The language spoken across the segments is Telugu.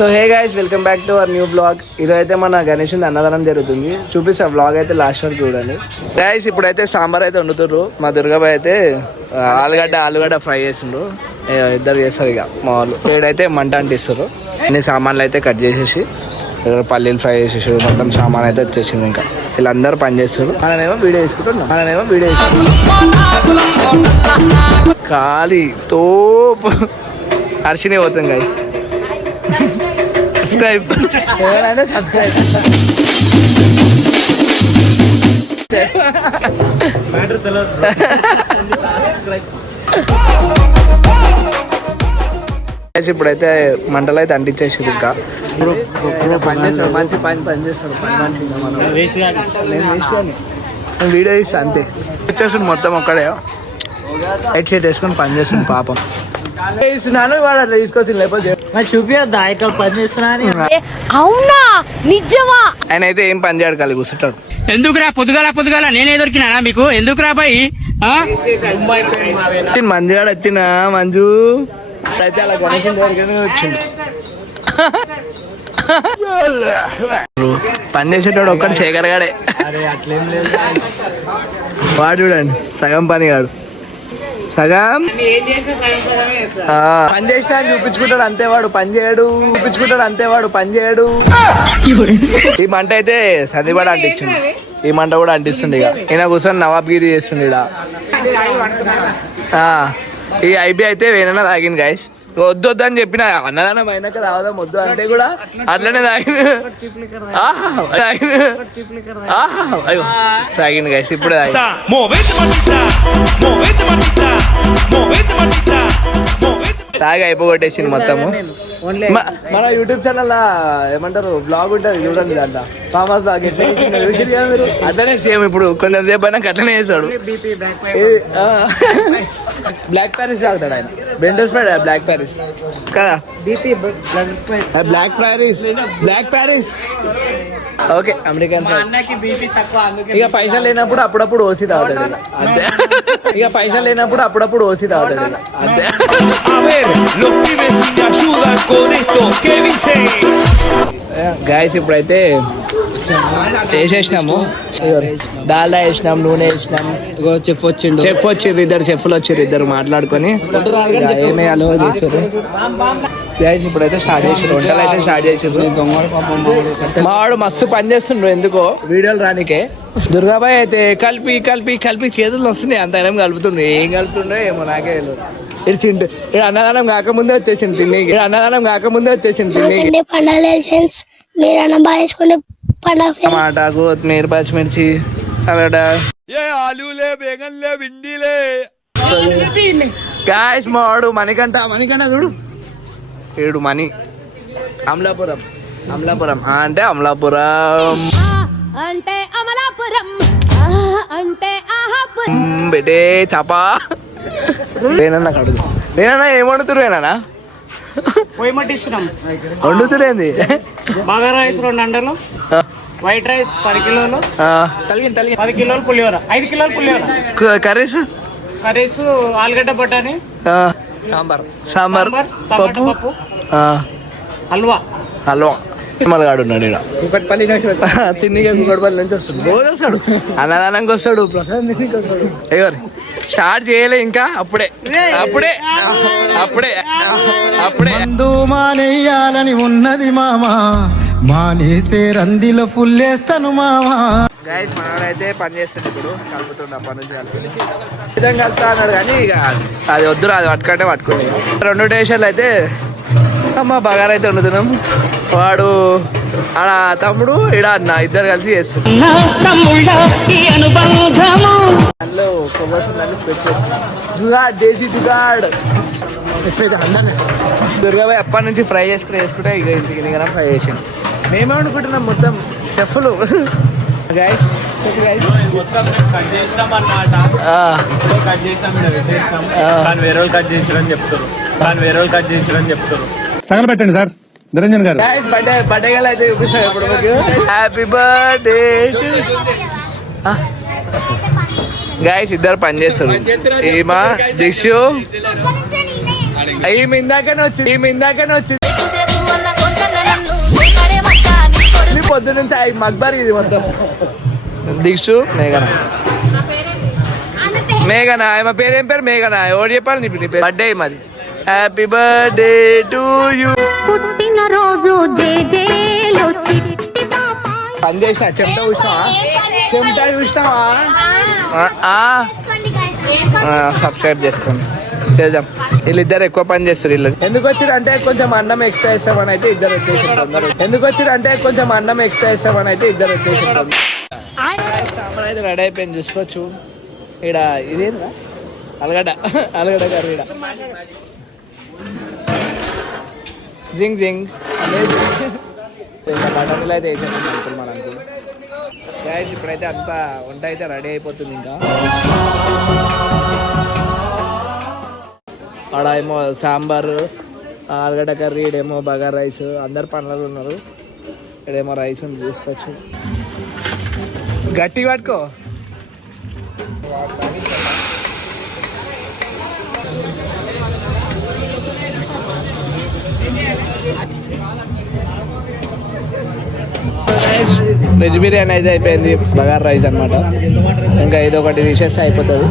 So hey guys, welcome back to our new blog. ఈరోజు అయితే మన గణేష్ అన్నదానం జరుగుతుంది. చూపిస్తా బ్లాగ్ అయితే లాస్ట్ వరకు చూడండి గైస్. ఇప్పుడైతే సాంబార్ అయితే వండుతుర్రు. మా దుర్గాబాయ్ అయితే ఆలుగడ్డ ఫ్రై చేసిండ్రు. ఇద్దరు చేస్తారు ఇక మా వాళ్ళు. ఏడైతే మంట అంటిస్తారు. అన్ని సామాన్లు అయితే కట్ చేసేసి పల్లీలు ఫ్రై చేసేసారు. మొత్తం సామాన్ అయితే వచ్చేసింది. ఇంకా వీళ్ళందరూ పని చేస్తారు. మనమేమో వీడియో తీసుకుంటున్నాం. ఖాళీ తోపు అర్షిని పోతుంది గైస్. సబ్స్క్రైబ్ ఇప్పుడైతే మంటలు అయితే అంటించేసారు. ఇంకా పని చేస్తాడు, మంచి పని చేస్తాడు. నేను వీడియో ఇస్తా అంతే. వచ్చేస్తుంది మొత్తం ఒక్కడే లైట్ షేట్ వేసుకొని పని చేస్తుంది పాపం. ఇస్తున్నాను వాడు అట్లా తీసుకొచ్చి లేకపోతే నాకు చూపియద్దా ఇక్కడ పని చేస్తున్నా. అవునా నిజమా? ఆయన అయితే ఏం పని చేయడు, కలిగి కూర్చుంటాడు. ఎందుకురా పొద్దుగాల నేనే దొరికినా మీకు? ఎందుకురా బాయ్? మంజుగాడు వచ్చిన మంజు అయితే అలా గణేష్ దగ్గరికి వచ్చిండు. పని చేసేటాడు ఒక్కడు శేఖర్ గాడే. వాడు చూడండి సగం పని కాడు, సగం పని చేసినా చూపించుకుంటాడు అంతే. వాడు పని చేయడు, పని చేయడు. ఈ మంట అయితే సదివాడు అంటించిండు. ఈ మంట కూడా అంటిస్తుండే. ఇక ఈయన కూర్చొని నవాబ్గిరి చేస్తుండే. ఈ ఐబీ అయితే వేనన్నా తాగింది గైస్. వద్దు అని చెప్పిన అన్నదానం అయినాక రావదాం వద్దు అంటే కూడా అట్లనే తాగింది గైస్. ఇప్పుడే తాగి అయిపోగొట్టేసింది మొత్తము. మన యూట్యూబ్ ఛానల్ ఏమంటారు బ్లాగ్ ఉంటుంది చూడండి. దాంట్లో ఫామస్ బ్లాగ్ మీరు అట్లనే సేమ్. ఇప్పుడు కొంచెం సేపు అయినా అట్లనే చేస్తాడు. బ్లాక్ ప్యారిస్ తాగుతాడు ఆయన. బెండర్ స్ప్రెడ్ బ్లాక్ ప్యారిస్ కదా, బ్లాక్ ప్యారిస్ ఓకే అమెరికన్. ఇక పైసలు లేనప్పుడు అప్పుడప్పుడు ఓసి తాగుతాడు అంతే. ఇక పైసలు లేనప్పుడు అప్పుడప్పుడు ఓసి తాగుతాడు అంతే. గాయస్ ఇప్పుడైతే వేసేసినాము. డాల్డా వేసినాం, నూనె వేసినాం. చెఫ్ వచ్చిండ్రు, ఇద్దరు చెఫ్లు వచ్చిర్రు. ఇద్దరు మాట్లాడుకొని ఏమేయాలో చేసారు గాయస్. ఇప్పుడైతే స్టార్ట్ చేసారు, వంటలు అయితే స్టార్ట్ చేసారు. మావాడు మస్తు పని చేస్తుండ్రు ఎందుకో వీడియోలు రానికే. దుర్గాబాయ్ అయితే కలిపి చేతులు వస్తున్నాయి. అంత ఏం కలుపుతుండే, ఏం కలుపుతుండో ఏమో నాకే తెలియదు. ఇచ్చిండు అన్నదానం కాకముందే వచ్చేసింది తిన్నీకి. టమాటా, కొత్తిమీర, పచ్చిమిర్చి, టమాటా, గాయస్. మావాడు మణికంఠ చూడు. ఏడు మణి అమలాపురం అంటే అమలాపురం బెటే చపా. నేనన్నా కడుగు, నేనన్నా ఏం వండుతురు? ఏనా వండుతురేంది? బగారా రైస్ 2 అండలు, వైట్ రైస్ 10 కిలోలు, 10 కిలోలు పులిహోర, 5 కిలోలు పులిహోర, కర్రీస్ ఆలుగడ్డ బఠానీ, సాంబార్, పప్పు, హల్వా. మలగాడు ఉన్నాడు ఇక్కడ తిన్నిగా కుక్కడపల్లి నుంచి వస్తుంది. రోజు వస్తాడు అన్నదానానికి వస్తాడు, ప్రసాదం తిన్నికి వస్తాడు. ఎవరు స్టార్ట్ చేయలే ఇంకా, అప్పుడే మందు మానేయాలని ఉన్నది మామా, మానేసే రందిలో ఫుల్ వేస్తాను మామా. గైస్ మనోడైతే పని చేస్తాడు. ఇప్పుడు కలుపుతుండ పని విధంగా కలుపుతా అన్నాడు కానీ ఇక అది వద్దురా, అది పట్టుకుంటే 2 డేషన్లు అయితే అమ్మ బగారా అయితే వండుతున్నాం. వాడు ఆడ తమ్ముడు ఈడ అన్న ఇద్దరు కలిసి చేస్తున్నాం. దానిలో కొవ్వొస్తుందని స్పెషల్ దేశీ జుగాడ్. దుర్గాబాయ్ అప్పటి నుంచి ఫ్రై వేసుకుంటే ఇక ఇంటికి దిగడం ఫ్రై చేసాను. మేమే అనుకుంటున్నాం మొత్తం చెఫ్లు. గైస్ తగలబెట్టండి సార్ నిరంజన్ గారు. బర్త్డే గల అయితే చూపిస్తాను ఇప్పుడు మీకు. Happy birthday guys. ఇద్దరు పని చేస్తారు. ఈమా దీక్షు ఈమె ఇందాకనే వచ్చింది. పొద్దు నుంచి మక్బర్ ఇది మొత్తం. దీక్షు మేఘన మేఘన ఆమె పేరు ఏం పేరు మేఘన. ఎవరు చెప్పాలి నీ పేరు? బర్త్డే మాది. Happy birthday to you. పని చేసిన చెమట చూసినావా? చెమట చూసినావా? సబ్స్క్రైబ్ చేసుకోండి చేద్దాం. వీళ్ళిద్దరు ఎక్కువ పని చేస్తారు. వీళ్ళు ఎందుకు వచ్చారు అంటే కొంచెం అన్నం ఎక్స్ట్రా ఇస్తామని అయితే ఇద్దరు వచ్చేసారు. ఎందుకు వచ్చారు అంటే కొంచెం అన్నం ఎక్స్ట్రా ఇస్తామని అయితే ఇద్దరు వచ్చేసారు. సాంబార్ అయితే రెడీ అయిపోయింది చూసుకోవచ్చు. ఇక్కడ ఇదేందా అలగడ్డ అలగడ్డ కర్రీ. ఇక్కడ జింగ్ జింగ్ బటన్లు అయితే వేసేసాం అంకుల్ మన అంకుల్. గ్యాస్ ఇప్పుడైతే అంతా వంట అయితే రెడీ అయిపోతుంది. ఇంకా ఆడ ఏమో సాంబారు ఆలుగడ్డ కర్రీ, ఇడేమో బగార్ రైస్. అందరు పనులలో ఉన్నారు. ఇక్కడేమో రైస్ ఉంది తీసుకోవచ్చు. గట్టి పట్టుకో. వెజ్ బిర్యానీ అయితే అయిపోయింది. బగార్ రైస్ అనమాట. ఇంకా ఇది ఒకటి తీసేస్తే అయిపోతుంది.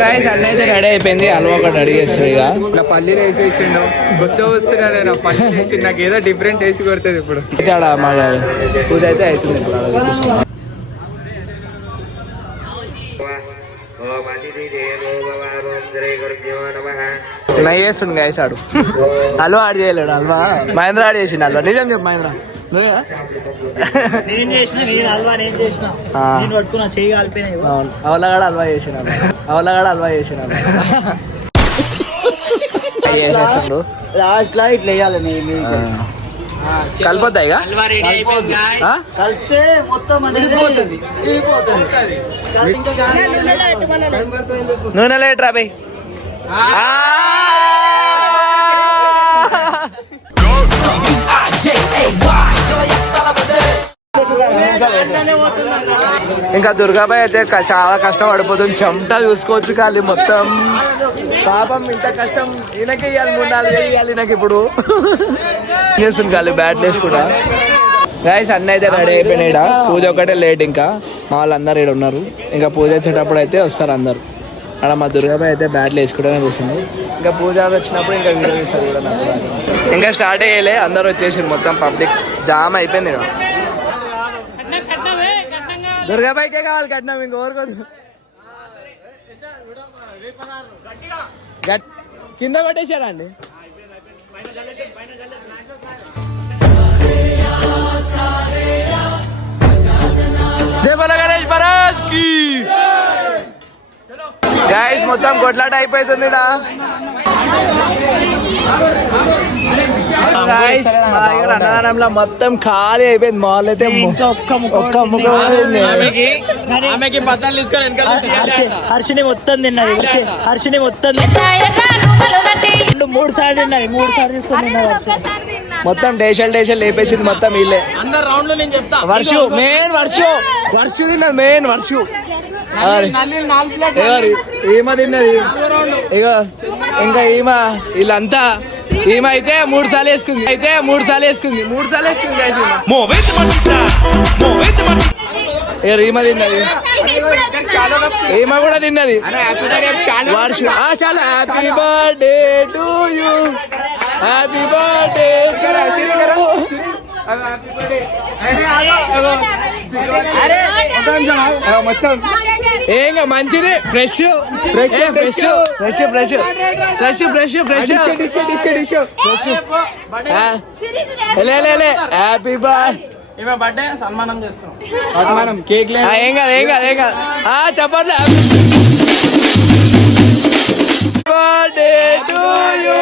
రైస్ అన్నీ అయితే రెడీ అయిపోయింది. హల్వా ఒకటి రెడీ చేస్తుంది. ఇక నా పల్లీలు వేసేసిండు. కొత్త వస్తున్నా నేను పల్లీలు వేసి నాకు ఏదో డిఫరెంట్ టేస్ట్ కొడుతుంది ఇప్పుడు. ఇక్కడ మా పూజ అయితే అవుతుంది. నెయ్యి వేస్తుండు గాయస్ ఆడు. హల్వా ఆడు చేయలేడు. హల్వా మహేంద్ర ఆడు చేసిండు. హల్వా నిజం చెప్పు మహేంద్ర. అవలగాడు హల్వా చేసిన అవలగాడు హల్వా చేసిన వేసేస్తుండు. లాస్ట్ లో ఇట్లా వేయాలి. కలిపోతాయి కలిపితే మొత్తం నూనె లేట్రా బై. ఇంకా దుర్గాబాయ్ అయితే చాలా కష్టపడిపోతుంది. చెమట చూసుకోవచ్చు. ఖాళీ మొత్తం పాపం ఇంత కష్టం ఈయనకి ఇవ్వాలి. 3-4 వేలు ఇవ్వాలి నాకు ఇప్పుడు. చేస్తుంది ఖాళీ బ్యాట్లు వేసుకుంటా. గాయస్ అన్నీ అయితే రెడీ అయిపోయినాయి. పూజ ఒకటే లేట్. ఇంకా మా వాళ్ళందరూ ఇక్కడ ఉన్నారు. ఇంకా పూజ వచ్చేటప్పుడు అయితే వస్తారు అందరు. అక్కడ మా దుర్గాబాయ్ అయితే బ్యాట్లు వేసుకుంటూనే కూర్చుంది. ఇంకా పూజ వచ్చినప్పుడు ఇంకా వీడియో తీస్తారు కూడా నాకు. ఇంకా స్టార్ట్ అయ్యలే. అందరు వచ్చేసారు. మొత్తం పబ్లిక్ జామ్ అయిపోయింది. ఇక దుర్గాబాయికే కావాలి కట్నం. ఇంకోరుకోదు. కింద కొట్టేశారా అండి? జై బోలో గణేష్ మహారాజ్ కి. గైస్ మొత్తం కొట్లాట అయిపోతుంది. అన్నదానంలో మొత్తం ఖాళీ అయిపోయింది. మాల్ అయితే ఆమెకి బట్టలు తీసుకొని హర్షిని మొత్తం తిన్నది. హర్షిని మొత్తం 3 సార్లు తిన్నది. 3 సార్లు తీసుకొని తిన్నది. మొత్తం డేషలు లేపేసింది మొత్తం. వీళ్ళే అందరు రౌండ్ లో నేను చెప్తా. వర్షు మెయిన్ వర్షు తిన్నది. మెయిన్ వర్షు ఈమె తిన్నది. ఇక ఇంకా ఈమె వీళ్ళంతా. ఈమె అయితే 3 సార్లు వేసుకుంది. 3 సార్లు వేసుకుంది. ఈమె తిన్నది. ఈమె కూడా తిన్నది. వర్షు చాలా happy birthday to you. Happy birthday మొత్తం ఏం మంచిది. ఫ్రెష్ హ్యాపీ బర్త్డే సన్మానం చేస్తాం. కేక్ ఏం కాదు చెప్పట్లే. Birthday to you.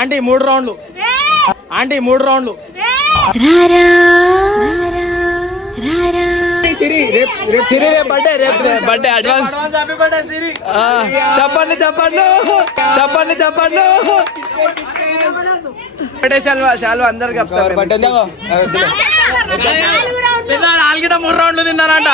ఆంటీ 3 రౌండ్లు. బర్త్డే అడ్వాన్స్ హ్యాపీ బర్త్డే సిరి. చెప్పండి. చాలు అందరు చెప్తారు. 3 రౌండ్లు తిన్నారంట.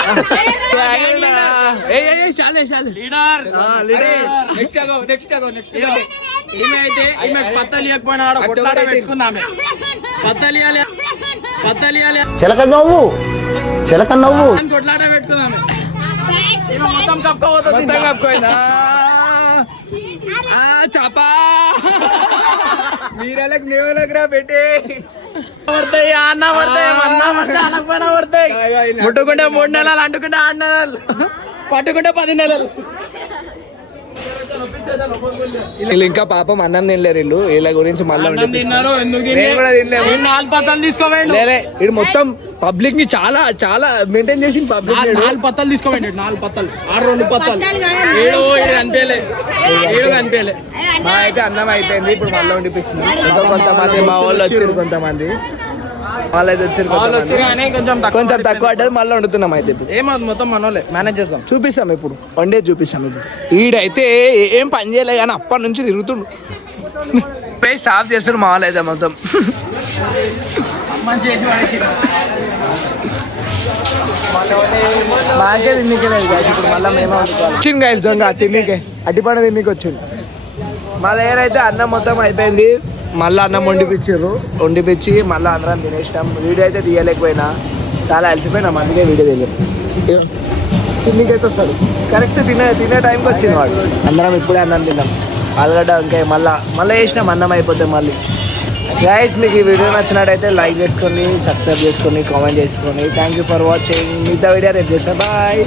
నెక్స్ట్ పత్తలు లేకపోయినా కొట్లాట పెట్టుకుందామే. చిలక నవ్వు కొట్లాట పెట్టుకుందాం. మొత్తం కప్పుకోపోయిందా చాపా మీరెళ్ళకి నేవలకు రా పెట్టి పడతాయి అన్న పడతాయి అనకపోయినా పడతాయి. ముట్టుకుంటే 3 నెలలు, అంటుకుంటే 6 నెలలు, పట్టుకుంటే 10 నెలలు. వీళ్ళు ఇంకా పాపం అన్నం తినలేరు వీళ్ళు. వీళ్ళ గురించి మళ్ళీ తిన్నారు ఎందుకు నేను కూడా తినలేము. 4 పత్తాలు తీసుకోవేయండి. లేలే వీడు మొత్తం పబ్లిక్ ని చాలా చాలా మెయింటైన్ చేసి పబ్లిక్ 4 పత్తాలు తీసుకోవేయండి. 4 పత్తాలు 2 పత్తాలు 7 కనిపించలే. మా అయితే అన్నం అయిపోయింది. ఇప్పుడు మళ్ళీ వండిపిస్తున్నాం. ఇంకా కొంతమంది మా వాళ్ళు వచ్చారు, కొంతమంది వాళ్ళైతే వచ్చారు, కానీ కొంచెం కొంచెం తక్కువ పడ్డది. మళ్ళీ వండుతున్నాం అయితే ఇప్పుడు. ఏమవుతుంది మొత్తం మనోళ్ళే మేనేజ్ చేస్తాం. చూపిస్తాం ఇప్పుడు, వండే చూపిస్తాం ఇప్పుడు. వీడైతే ఏం పని చేయలే కానీ అప్పటి నుంచి తిరుగుతుండు. సాఫ్ చేస్తారు మా వాళ్ళు అయితే మొత్తం. మాకే తిన్నికే లేదు guys. ఇప్పుడు మళ్ళీ మేమే వచ్చింది గాయలు దొంగ తిన్నికే, అడ్డిపండు తిన్నికి వచ్చింది. మా దగ్గర అయితే అన్నం మొత్తం అయిపోయింది. మళ్ళీ అన్నం వండిపించి మళ్ళీ అందరం తినేసినాం. వీడియో అయితే తీయలేకపోయినా, చాలా అలసిపోయినాం, అందుకే వీడియో తీయలేదు. తిన్నికైతే వస్తాడు కరెక్ట్ తినే టైంకి వచ్చింది వాడు. అందరం ఇప్పుడే అన్నం తిన్నాం. ఆలుగడ్డ ఇంకా మళ్ళీ వేసినాం అన్నం అయిపోతే మళ్ళీ. గైస్ మీకు ఈ వీడియో నచ్చినట్టయితే లైక్ చేసుకోండి, సబ్స్క్రైబ్ చేసుకోండి, కామెంట్ చేసుకోండి. Thank you for watching. మిగతా వీడియో రేపు చేస్తా. బాయ్.